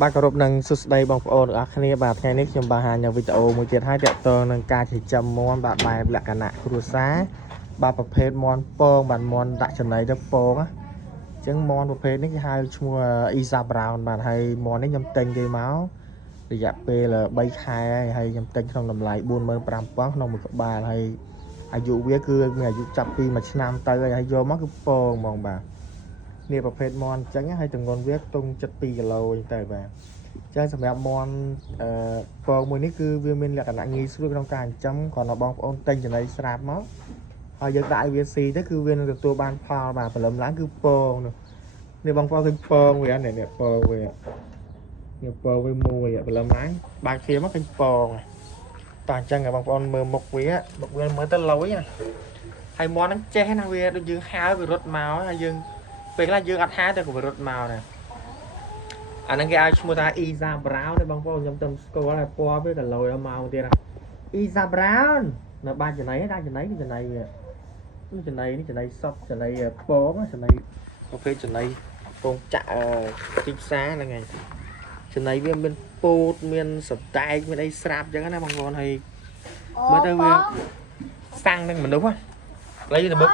បាទគោរពនឹងសួស្តីបងប្អូនទាំងអស់គ្នាបាទថ្ងៃនេះខ្ញុំបានហាញវីដេអូមួយទៀតហើយតាក់ទងនឹងការចិញ្ចឹមមាន់បាទបែបលក្ខណៈគ្រួសារបាទប្រភេទមាន់ពងបាទមាន់ដាក់ចំណីទៅពងអញ្ចឹងមាន់ប្រភេទនេះគេហៅឈ្មោះ Isa Brown បាទហើយមាន់នេះខ្ញុំទិញគេមករយៈពេល3ខែហើយខ្ញុំទិញក្នុងតម្លៃ 45,000 ក្នុងមួយក្បាលហើយអាយុវាគឺមានអាយុចាប់ពី1ឆ្នាំទៅហើយយកមកគឺពងហ្មងបាទនេះប្រភេទមាន់អញ្ចឹងហើយទម្ងន់វាខ្ទង់72គីឡូអញ្ចឹងទៅបាទអញ្ចឹងសម្រាប់មាន់ពងមួយនេះគឺវាមានលក្ខណៈងាយស្រួលក្នុងការចិញ្ចឹមគ្រាន់តែបងប្អូនទិញចំណីស្រាប់មកហើយយើងដាក់ឲ្យវាស៊ីទៅគឺវានឹងទទួលបានផលបាទព្រលឹមឡើងគឺពងនេះបងប្អូនឃើញពងវានេះពងវានេះពងវាមួយព្រលឹមឡើងបើកជាមកឃើញពងតោះអញ្ចឹងបងប្អូនមើលមុខវាមើលទៅលយណាហើយមាន់ហ្នឹងចេះណាវាដូចយើងហៅវារត់មកហើយយើងពេលខ្លះយើងអត់ហៅតែក៏វារត់មកដែរអាហ្នឹងគេឲ្យឈ្មោះថា Isa Brown ទេបងប្អូនខ្ញុំទៅស្គាល់ហើយពណ៌វាក៏លយមកទៀតណា Isa Brown នៅបាច់ចំណៃដាក់ចំណៃវាចំណៃសពចំណៃពងចំណៃប្រភេទចំណៃពងចាក់ទីផ្សារហ្នឹងហើយចំណៃវាមានពោតមានសតែកមានអីស្រាប់អញ្ចឹងណាបងប្អូនហើយមើលទៅវាសាំងនឹងមនុស្សឥឡូវទៅមើល